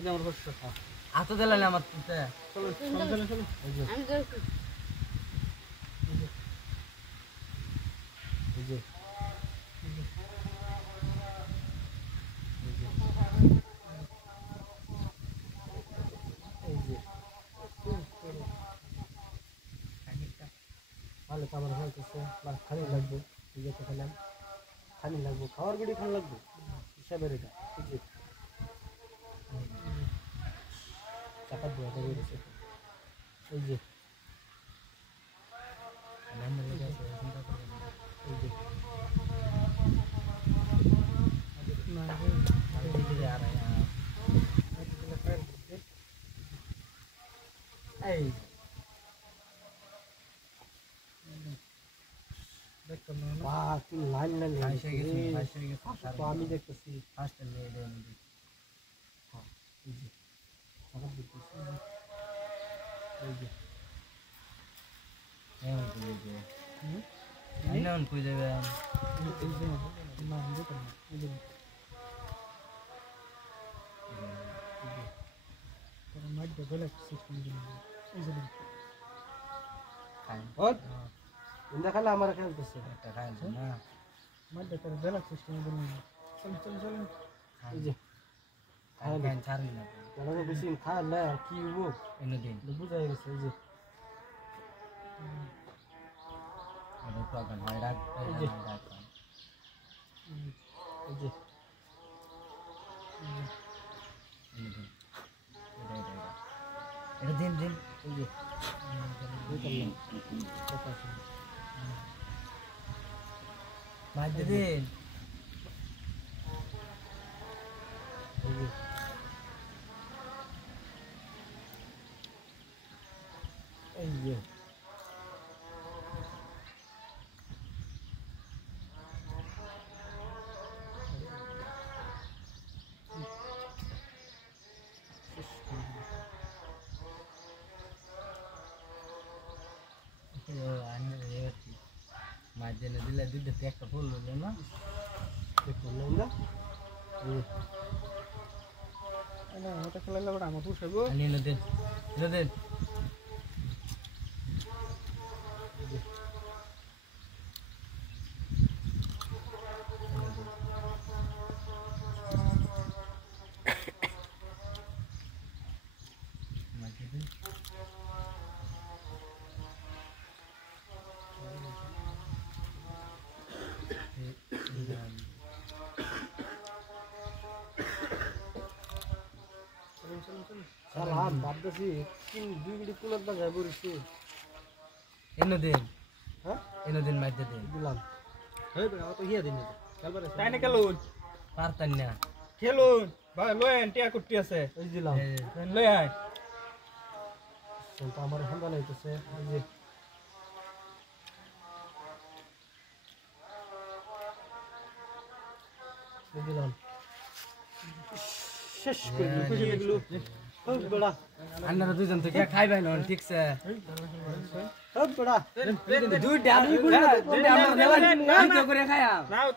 এই যে আমার বসছ হাতে দিলেন আমার তুতে চলো চলো চলো এই যে আমি ধরছি এই যে ভালো খাবার খাইতেছে বা খালি লাগবে এই যে খেলাম খালি লাগবে খাওয়ার গুড়ি খান লাগবে হিসাবের এটা ঠিক আছে চাকা ধোয়া দেবে এই যে নাম্বার লেখা আছে চিন্তা করবেন না এই যে না এই যে আর এই দেখো না বাহ কি লাইন লাইন ফাইসে গেছে তো আমি দেখতেছি ফার্স্ট নিয়ে দেন এই যে চাকা দেখতেছি এই যে এমন করে যে হুম এমন কই যাবেন এই যে না দেখো না এই যে তোর মাইক গলা সিস্টেম দিন এই যে খাই ওই ইন্দা খালা আমার খেলতেছে একটা খাই না মাইক তোর গলা সিস্টেম দিন চল চল চল এই যে খাই গান ছাড়বি না ওরা তো বেশি খালে কি হবো এনে দিন বুঝাই গেছে এই যে এটা প্রগান হয় রাত এই যে। রাত এই যে এনে দিন এটা দিন দিন এই যে কথা আছে মাছ দিন এই যে এই যে মাছ দিলে দিলে দুধে একটা ফুল হলো না দেখুন না ইন্দা এই যে না ওটা খেলালে ওটা আমার পুষাবো এনে দিন এনে দিন সালাম ভাবতেছি তিন দুই মিনিট কুলার বাজায় পড়েছি এনে দিন হ্যাঁ এনে দিন মাছ দিন দিলাম হেই বড় অত হিয়া দিন খেলবার তাই না খেলুন পারতাম না খেলুন ভাই লয়েন টিয়া কুটি আছে এই দিলাম লই আয় তো আমার হান্দা লাইতেছে এই যে এই দিলাম শেষ করে দিল খুশি লাগলো ওই বড়া আপনারা দুজন তো কে খাইবেন ঠিক আছে ওই বড়া দুইটা আমি করে দুইটা আমরা দেওয়ার করে খায়া নাও